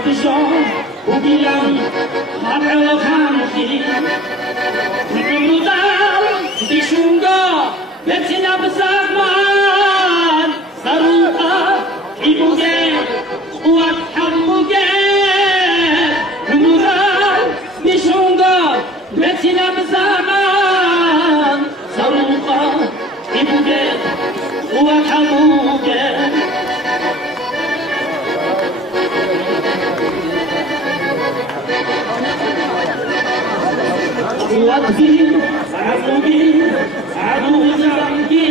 بجون وبيان هرعو خانخي نعمرو دار بشونغا بتنا بزغمان صاروخا حيبوغي قوات حموغي نعمرو دار بشونغا بتنا بزغمان صاروخا حيبوغي قوات حموغي وقتي عدوي عدو زنقي